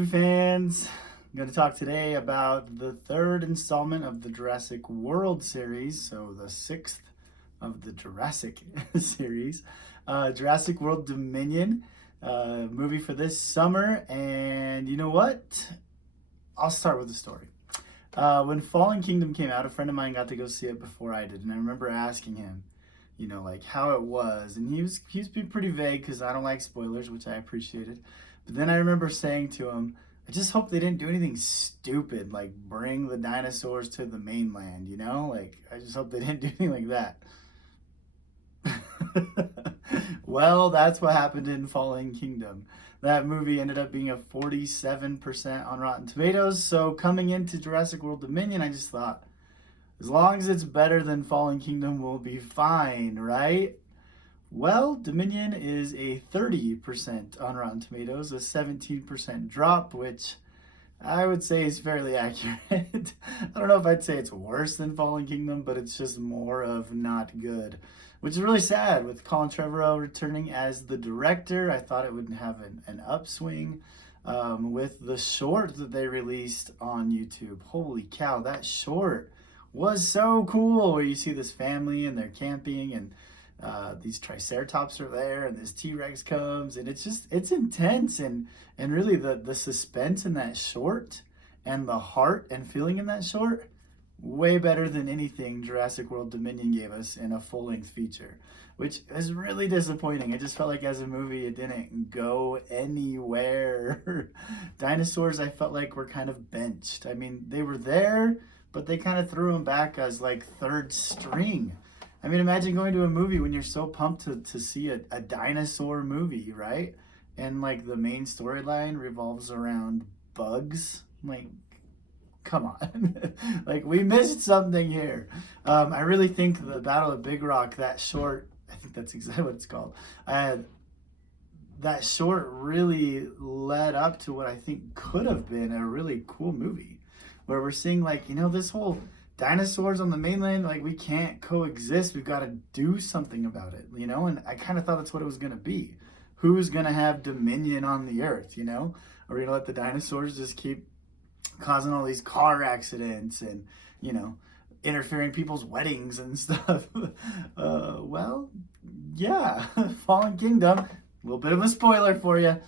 movie fans? I'm going to talk today about the third installment of the Jurassic World series, so the sixth of the Jurassic series. Jurassic World Dominion, movie for this summer, and you know what? I'll start with the story. When Fallen Kingdom came out, a friend of mine got to go see it before I did, and I remember asking him, like how it was, and he was being pretty vague because I don't like spoilers, which I appreciated. But then I remember saying to him, I just hope they didn't do anything stupid like bring the dinosaurs to the mainland, like I just hope they didn't do anything like that. Well, that's what happened in Fallen Kingdom. That movie ended up being a 47% on Rotten Tomatoes. So coming into Jurassic World Dominion, I just thought, as long as it's better than Fallen Kingdom, we'll be fine, right? Well, Dominion is a 30% on Rotten Tomatoes, a 17% drop, which I would say is fairly accurate. I don't know if I'd say it's worse than Fallen Kingdom, but it's just more of not good, which is really sad. With Colin Trevorrow returning as the director, I thought it would have an upswing. With the short that they released on YouTube, holy cow, that short was so cool, where you see this family and they're camping and these triceratops are there and this T-Rex comes, and it's intense, and really the suspense in that short and the heart and feeling in that short, way better than anything Jurassic World Dominion gave us in a full-length feature, which is really disappointing. I just felt like as a movie it didn't go anywhere. Dinosaurs, I felt like, were kind of benched. I mean, they were there, but they kind of threw them back as like third string. I mean, imagine going to a movie when you're so pumped to see a dinosaur movie, right? And like the main storyline revolves around bugs. Like, come on. Like, we missed something here. I really think the Battle of Big Rock, that short, I think that's exactly what it's called. That short really led up to what I think could have been a really cool movie, where we're seeing like, this whole dinosaurs on the mainland, like we can't coexist. We've got to do something about it, and I kind of thought that's what it was going to be. Who's going to have dominion on the earth, Are we going to let the dinosaurs just keep causing all these car accidents and, interfering people's weddings and stuff? Well, yeah, Fallen Kingdom, a little bit of a spoiler for you.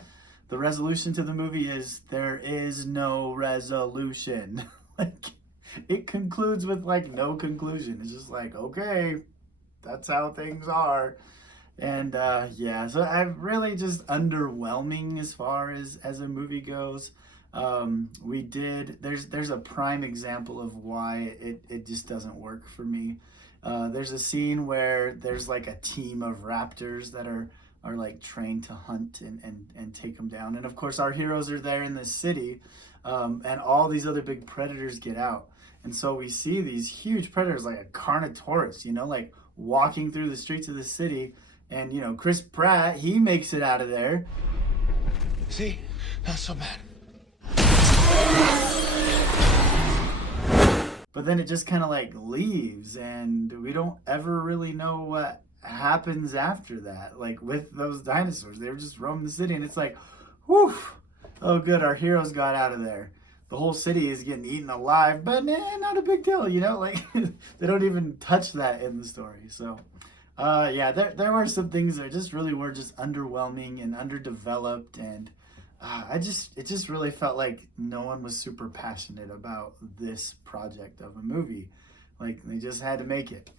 The resolution to the movie is there is no resolution. Like, it concludes with like no conclusion. It's just like, okay, that's how things are. And yeah, so I'm really just underwhelming as far as a movie goes. There's a prime example of why it just doesn't work for me. There's a scene where there's like a team of raptors that are like trained to hunt and take them down. And of course our heroes are there in this city, and all these other big predators get out. And so we see these huge predators like a Carnotaurus, like walking through the streets of the city. And, Chris Pratt, he makes it out of there. See? Not so bad. But then it just kind of like leaves, and we don't ever really know what happens after that. Like with those dinosaurs, they were just roaming the city, and it's like, whew, oh good, our heroes got out of there. The whole city is getting eaten alive, but not a big deal, like they don't even touch that in the story. So yeah, there were some things that just really were just underwhelming and underdeveloped, and it just really felt like no one was super passionate about this project of a movie. Like, they just had to make it.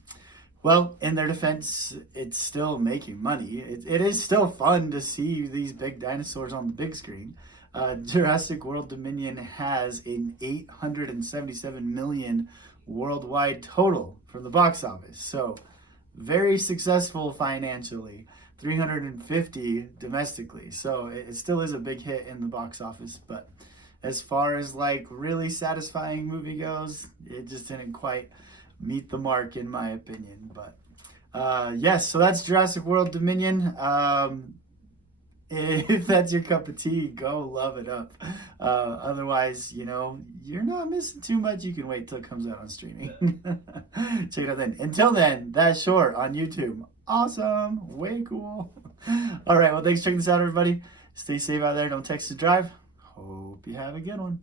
Well, in their defense, it's still making money. It is still fun to see these big dinosaurs on the big screen. Jurassic World Dominion has an $877 million worldwide total from the box office. So very successful financially, 350 domestically. So it still is a big hit in the box office. But as far as like really satisfying movie goes, it just didn't quite meet the mark in my opinion. But yes, so that's Jurassic World Dominion. If that's your cup of tea, go love it up. Otherwise, you're not missing too much. You can wait till it comes out on streaming. Check it out then. Until then, that's short on YouTube. Awesome. Way cool. All right. Well, thanks for checking this out, everybody. Stay safe out there. Don't text to drive. Hope Hope you have a good one.